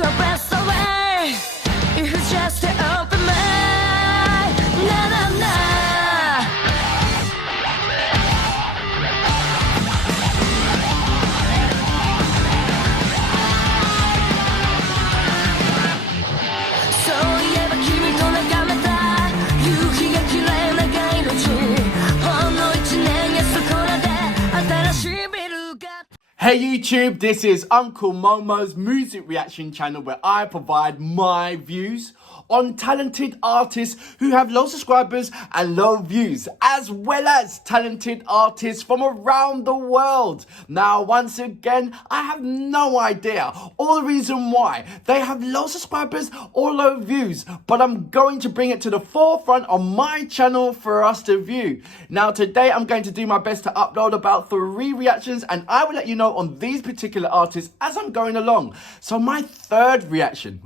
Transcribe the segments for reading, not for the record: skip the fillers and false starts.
your breath away. If it's just an open mind, na na na. So yeah, 君と眺めた夕日が綺麗な街路地。ほんの一年やそこらで新しいビルが。Hey YouTube, this is Uncle Momo's music reaction channel where I provide my views on talented artists who have low subscribers and low views, as well as talented artists from around the world. Now, once again, I have no idea or the reason why they have low subscribers or low views, but I'm going to bring it to the forefront on my channel for us to view. Now, today I'm going to do my best to upload about 3 reactions, and I will let you know on these particular artists as I'm going along. So my third reaction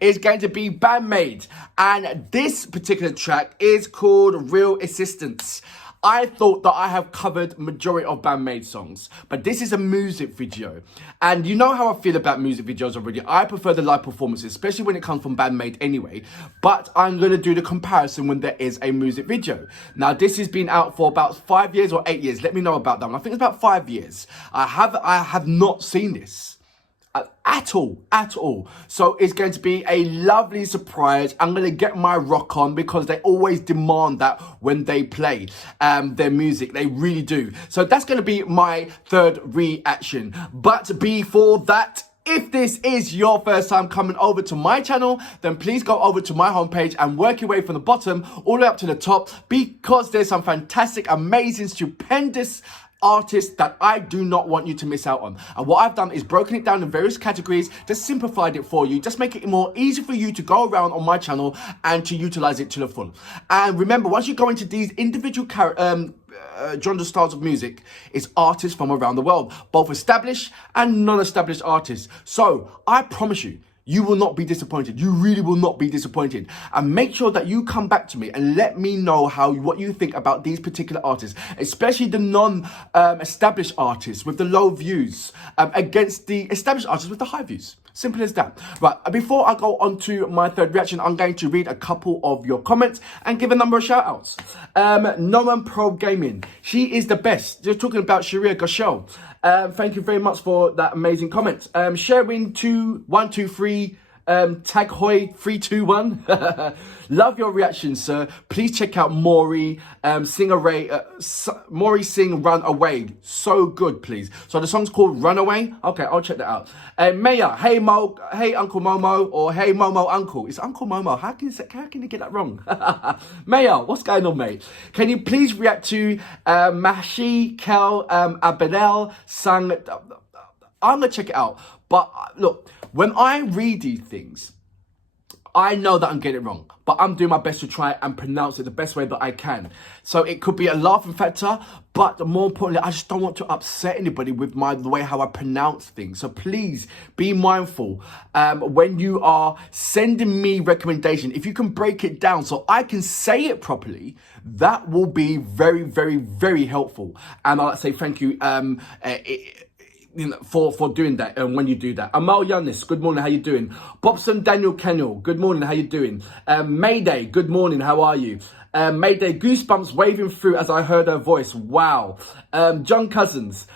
is going to be BAND-MAID, and this particular track is called Real Assistance. I thought that I have covered majority of BAND-MAID songs, but this is a music video, and you know how I feel about music videos already. I prefer the live performances, especially when it comes from BAND-MAID anyway, but I'm going to do the comparison when there is a music video. Now, this has been out for about 5 years or 8 years. Let me know about that one. I think it's about 5 years. I have not seen this at all. So it's going to be a lovely surprise. I'm going to get my rock on because they always demand that when they play their music. They really do. So that's going to be my third reaction. But before that, if this is your first time coming over to my channel, then please go over to my homepage and work your way from the bottom all the way up to the top, because there's some fantastic, amazing, stupendous artists that I do not want you to miss out on. And what I've done is broken it down in various categories, just simplified it for you, just make it more easy for you to go around on my channel and to utilize it to the full. And remember, once you go into these individual genre styles of music, it's artists from around the world, both established and non-established artists. So I promise you, you will not be disappointed. You really will not be disappointed. And make sure that you come back to me and let me know what you think about these particular artists, especially the non-established artists with the low views against the established artists with the high views. Simple as that. Right, before I go on to my third reaction, I'm going to read a couple of your comments and give a number of shout outs. Noam Pro Gaming, she is the best. You're talking about Sharia Gashel. Thank you very much for that amazing comment. Sharing 2123 Tag Hoy 321. Love your reaction, sir. Please check out Maury Maury sing Run Away. So good, please. So the song's called Runaway. Okay, I'll check that out. Maya, hey Uncle Momo, or hey Momo Uncle. It's Uncle Momo. How can you get that wrong? Maya, what's going on, mate? Can you please react to Mashi Kel Abedel sang? I'm gonna check it out. But look, when I read these things, I know that I'm getting it wrong, but I'm doing my best to try and pronounce it the best way that I can. So it could be a laughing factor, but more importantly, I just don't want to upset anybody with the way how I pronounce things. So please be mindful when you are sending me recommendation. If you can break it down so I can say it properly, that will be very, very, very helpful. And I'd like to say thank you for doing that, and when you do that. Amal Yanis, good morning, how you doing? Bobson Daniel Kennel, good morning, how you doing? Mayday, good morning, how are you? Mayday, goosebumps waving through as I heard her voice. Wow. John Cousins,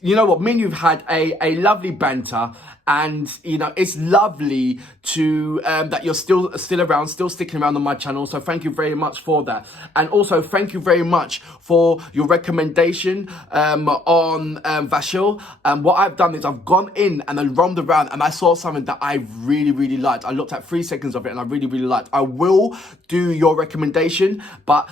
you know what, me and you've had a lovely banter, and you know, it's lovely to that you're still around, still sticking around on my channel. So thank you very much for that. And also thank you very much for your recommendation on Vashil. What I've done is I've gone in and I roamed around and I saw something that I really liked. I looked at 3 seconds of it and I really liked. I will do your recommendation, but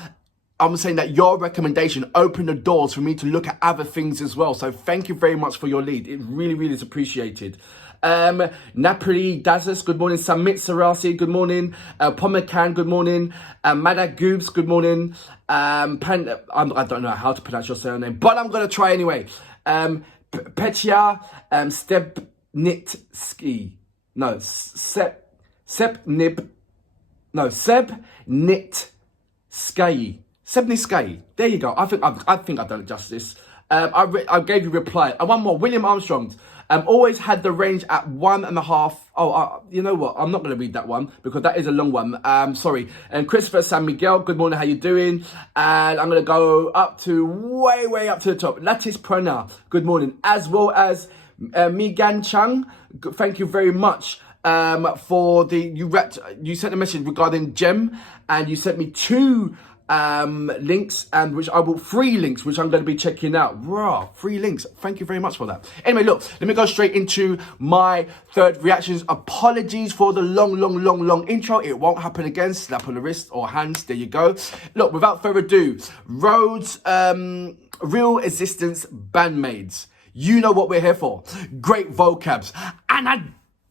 I'm saying that your recommendation opened the doors for me to look at other things as well. So thank you very much for your lead. It really is appreciated. Napoli Dazas, good morning. Samit Sarasi, good morning. Pomacan, good morning. Madak Goobs, good morning. I don't know how to pronounce your surname, but I'm going to try anyway. Petya Stepnitsky. No, Sebnitsky. Sebnitsky. There you go. I think I've done it justice. I gave you a reply. And one more. William Armstrong. Always had the range at 1.5. Oh, you know what? I'm not going to read that one because that is a long one. Sorry. And Christopher San Miguel, good morning. How you doing? And I'm going to go up to way up to the top. Lattice Prana, good morning. As well as Migan Chang, thank you very much. For you sent a message regarding Gem, and you sent me 2 links, and which I will 3 links which I'm going to be checking out. Raw 3 links. Thank you very much for that. Anyway, look, let me go straight into my third reactions. Apologies for the long intro. It won't happen again. Slap on the wrist or hands. There you go. Look, without further ado, Rhodes Real Existence BAND-MAIDs. You know what we're here for. Great vocabs and a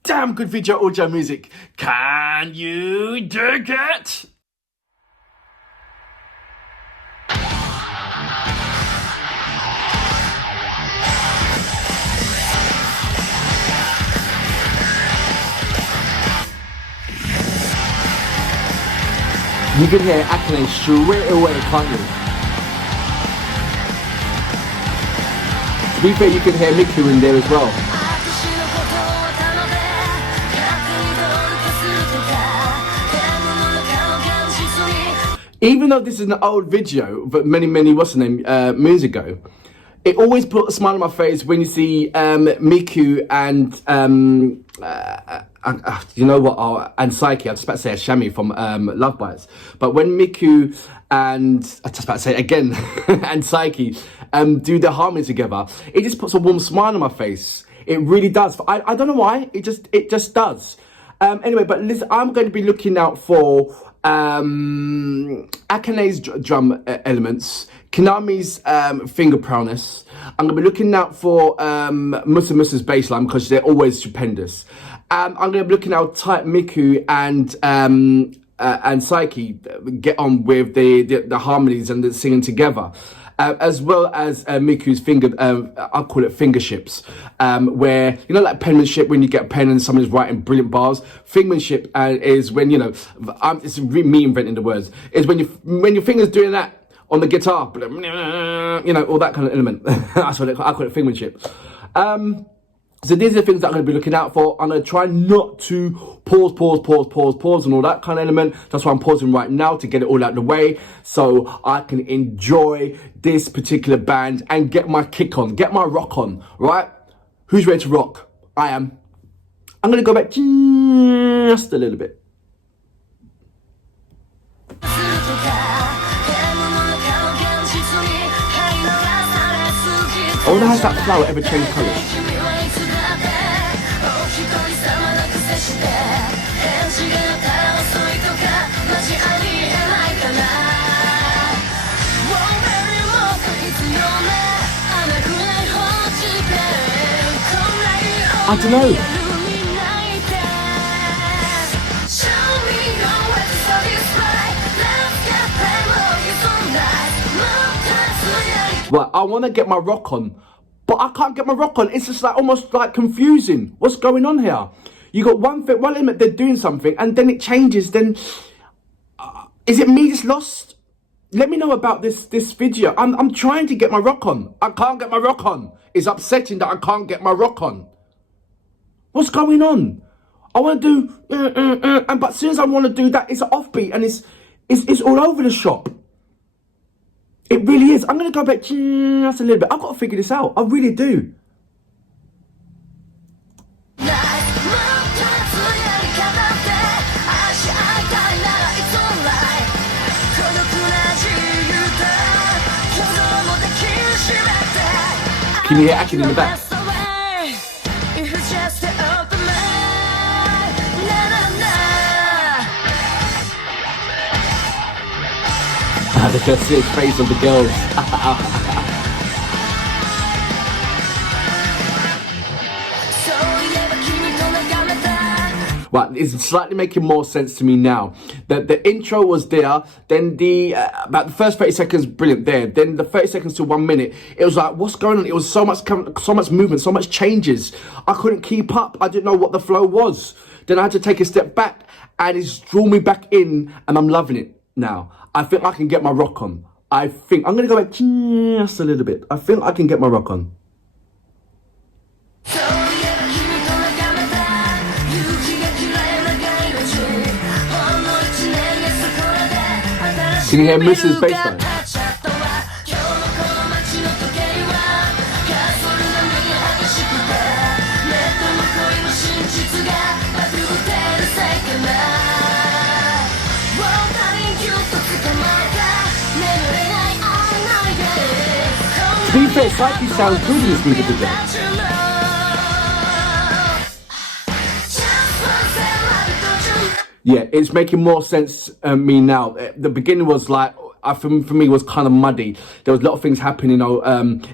damn good video audio music. Can you dig it? You can hear Akane straight away, can't you? To be fair, you can hear Miku in there as well. Even though this is an old video, but many moons ago, it always put a smile on my face when you see Miku and you know what? And Psyche. I was just about to say Shami from Love Bites, but when Miku and I was just about to say it again and Psyche do the harmony together, it just puts a warm smile on my face. It really does. I don't know why. It just does. Anyway, but listen, I'm going to be looking out for Akane's drum elements, Konami's finger prowess. I'm going to be looking out for Musa's bass line because they're always stupendous. I'm going to be looking out type Miku and Psyche get on with the harmonies and the singing together. As well as Miku's finger, I'll call it fingerships, where, you know, like penmanship, when you get a pen and someone's writing brilliant bars. Fingermanship is when, you know, it's me inventing the words, is when your finger's doing that on the guitar, you know, all that kind of element. That's what I call it, fingermanship. So these are the things that I'm going to be looking out for. I'm going to try not to pause and all that kind of element. That's why I'm pausing right now, to get it all out of the way so I can enjoy this particular band and get my kick on, get my rock on, right? Who's ready to rock? I am. I'm going to go back just a little bit. I wonder how that flower ever changed colours. I don't know. Right, I want to get my rock on, but I can't get my rock on. It's just like almost like confusing. What's going on here? You got one element, they're doing something, and then it changes. Then is it me just lost? Let me know about this video. I'm trying to get my rock on. I can't get my rock on. It's upsetting that I can't get my rock on. What's going on? I want to do, but as soon as I want to do that, it's an offbeat and it's all over the shop. It really is. I'm going to go back just a little bit. I've got to figure this out. I really do. Can you hear Akin in the back? I can see his face of the girls. Right, it's slightly making more sense to me now. The intro was there, then about the first 30 seconds, brilliant there. Then the 30 seconds to 1 minute, it was like, what's going on? It was so much movement, so much changes. I couldn't keep up. I didn't know what the flow was. Then I had to take a step back, and it's drawn me back in, and I'm loving it now. I think I can get my rock on. I think I'm gonna go back just a little bit. I think I can get my rock on. Can you hear Mrs. bass line? To be fair, Psyche sounds good in this music video. Yeah, it's making more sense me now. The beginning was like, for me, was kind of muddy. There was a lot of things happening, you know.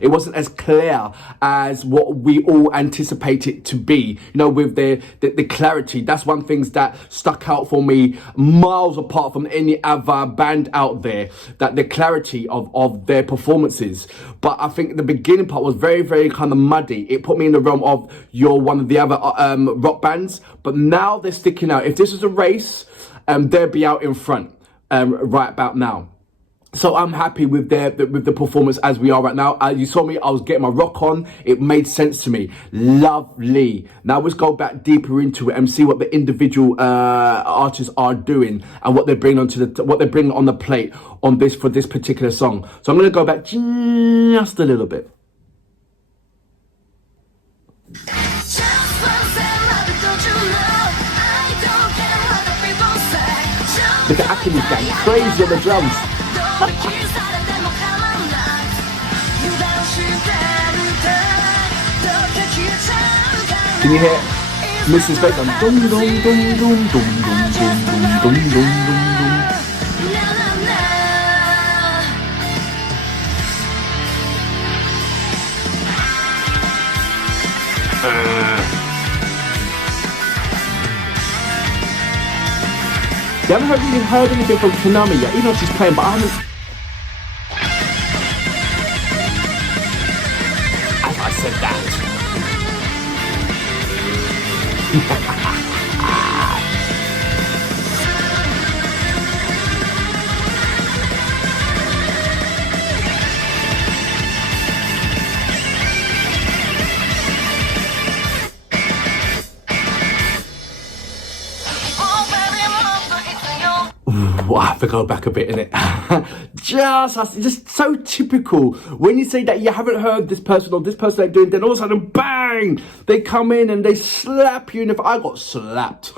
It wasn't as clear as what we all anticipate it to be, you know, with the clarity. That's one thing that stuck out for me miles apart from any other band out there, that the clarity of their performances. But I think the beginning part was very, very kind of muddy. It put me in the realm of you're one of the other rock bands, but now they're sticking out. If this was a race, they'd be out in front right about now. So I'm happy with the performance as we are right now. You saw me, I was getting my rock on. It made sense to me. Lovely. Now let's go back deeper into it and see what the individual artists are doing and what they're bringing on the plate on this for this particular song. So I'm going to go back just a little bit. Look at Aki's gang, crazy on the drums. Can you hear Mrs. Bass on dum dum dum dum dum dum dum dum dum dum. You haven't really heard anything from Konami yet, even though she's playing, but I haven't. As I said that. I have to go back a bit in it. just so typical. When you say that you haven't heard this person or this person they're doing, then all of a sudden, bang! They come in and they slap you. And if I got slapped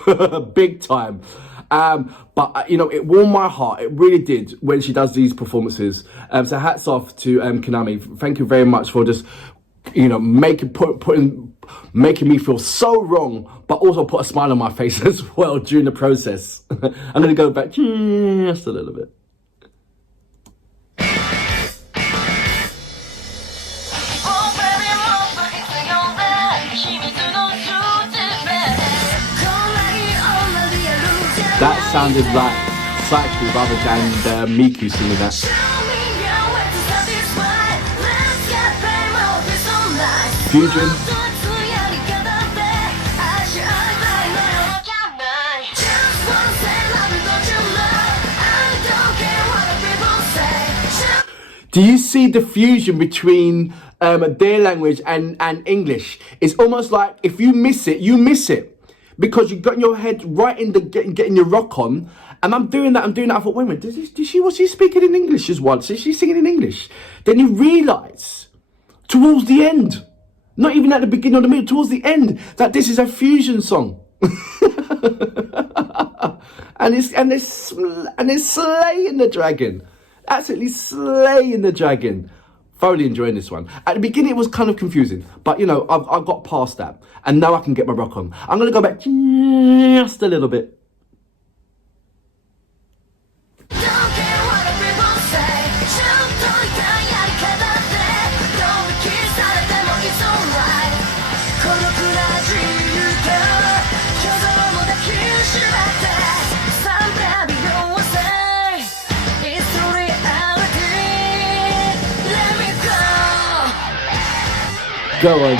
big time. But you know, it warmed my heart. It really did when she does these performances. So hats off to Konami. Thank you very much for just, you know, making me feel so wrong, but also put a smile on my face as well during the process. I'm going to go back just a little bit. That sounded like Psyche rather than Miku singing that. Fusion. Do you see the fusion between their language and English? It's almost like if you miss it, you miss it. Because you've got your head right in the getting your rock on. And I'm doing that. I thought, wait a minute, was she speaking in English as well? Is she singing in English? Then you realise, towards the end, not even at the beginning or the middle, towards the end, that this is a fusion song. and it's slaying the dragon. Absolutely slaying the dragon. Thoroughly enjoying this one. At the beginning it was kind of confusing, but you know, I've got past that and now I can get my rock on. I'm going to go back just a little bit. Go on.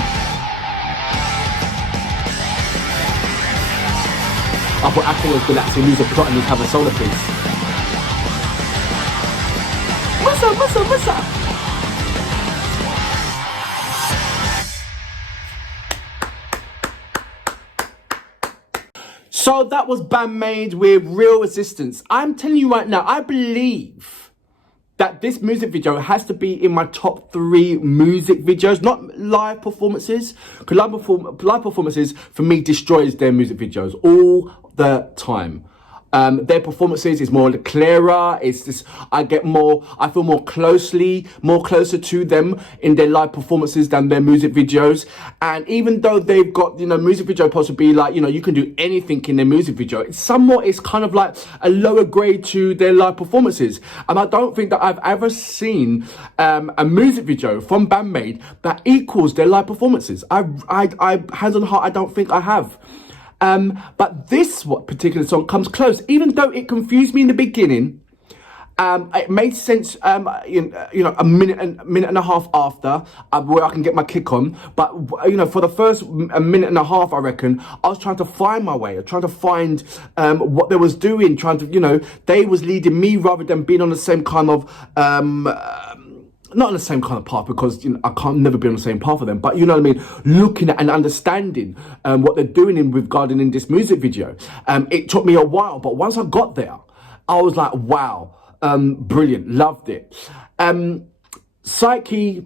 I thought acting was good actually lose a plot and just have a solo piece. What's up? So that was BAND-MAID with Real Resistance. I'm telling you right now, I believe that this music video has to be in my top 3 music videos, not live performances. Because live performances, for me, destroys their music videos all the time. Their performances is more clearer. It's just, I feel more closer to them in their live performances than their music videos. And even though they've got, music video possibly like, you can do anything in their music video, it's kind of like a lower grade to their live performances. And I don't think that I've ever seen a music video from BAND-MAID that equals their live performances. I hands on heart, I don't think I have. But this particular song comes close, even though it confused me in the beginning. It made sense, a minute and a half after, where I can get my kick on. But, for the first a minute and a half, I reckon, I was trying to find my way, trying to find what they was doing, they was leading me rather than being on the same kind of, not on the same kind of path, because I can't never be on the same path with them, but you know what I mean, looking at and understanding what they're doing regarding in this music video. It took me a while, but once I got there, I was like, wow, brilliant, loved it. Psyche,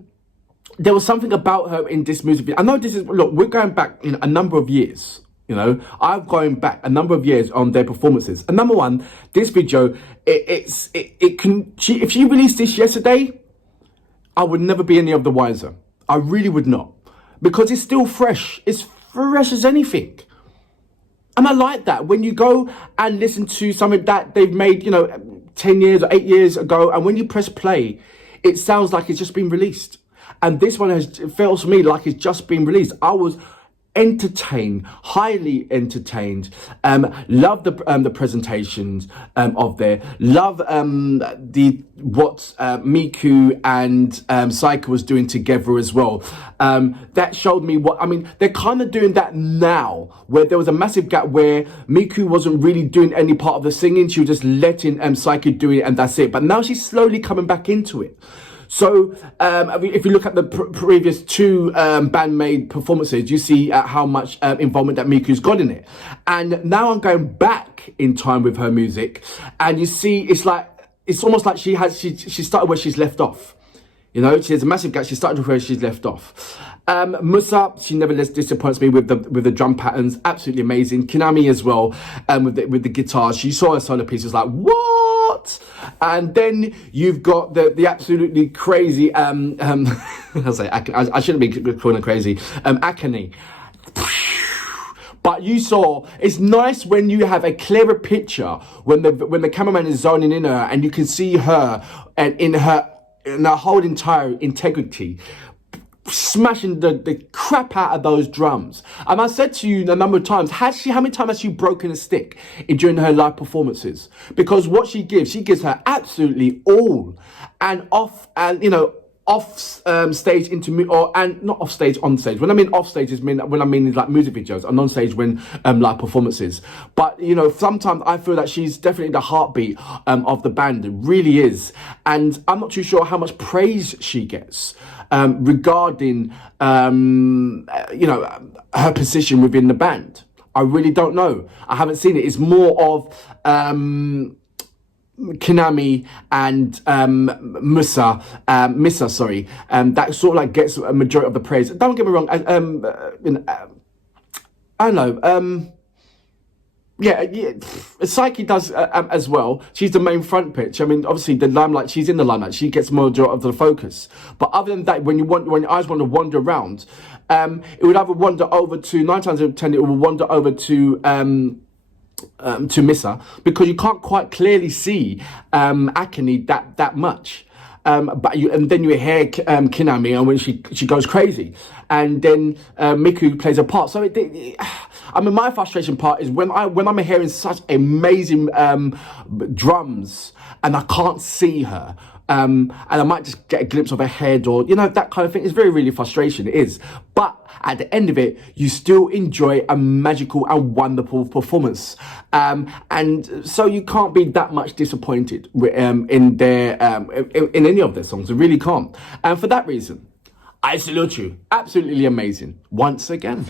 there was something about her in this music video. I know look, we're going back a number of years. I've gone back a number of years on their performances. And number one, this video, if she released this yesterday, I would never be any of the wiser. I really would not. Because it's still fresh. It's fresh as anything. And I like that. When you go and listen to something that they've made, 10 years or 8 years ago, and when you press play, it sounds like it's just been released. And this one it feels to me like it's just been released. I was entertained, highly entertained. Love the presentations of there. Love what Miku and Psyche was doing together as well. That showed me they're kind of doing that now, where there was a massive gap where Miku wasn't really doing any part of the singing. She was just letting Psyche do it, and that's it. But now she's slowly coming back into it. So, if you look at the previous 2 BAND-MAID performances, you see how much involvement that Miku's got in it. And now I'm going back in time with her music, and you see, it's almost like she started where she's left off. She has a massive gap. She started where she's left off. Musa, she never disappoints me with the drum patterns. Absolutely amazing. Kinami as well, with the guitars. She saw her solo piece, was like, what? And then you've got the absolutely crazy, I shouldn't be calling her crazy, Akane. But you saw, it's nice when you have a clearer picture, when the cameraman is zoning in her and you can see her and in her whole entire integrity, smashing the crap out of those drums. And I said to you a number of times, how many times has she broken a stick during her live performances? Because what she gives her absolutely all. And off stage and not off stage, on stage. When I mean off stage is when I mean like music videos, and on stage when live performances. But sometimes I feel that she's definitely the heartbeat of the band. It really is. And I'm not too sure how much praise she gets regarding her position within the band. I really don't know. I haven't seen it. It's more of Kinami and Misa, that sort of like gets a majority of the praise. Don't get me wrong, I know, Psyche does as well. She's the main front pitch. Obviously the limelight, she's in the limelight, she gets more of the focus. But other than that, when your eyes want to wander around, it would either wander over to, 9 times out of 10, it will wander over to Misa, because you can't quite clearly see Akane that much. And then you hear Kinami, and when she goes crazy, and then Miku plays a part. So my frustration part is when I'm hearing such amazing drums and I can't see her. And I might just get a glimpse of her head, or that kind of thing. It's very, really frustrating. It is. But at the end of it, you still enjoy a magical and wonderful performance. And so you can't be that much disappointed in their in any of their songs. You really can't. And for that reason, I salute you. Absolutely amazing. Once again.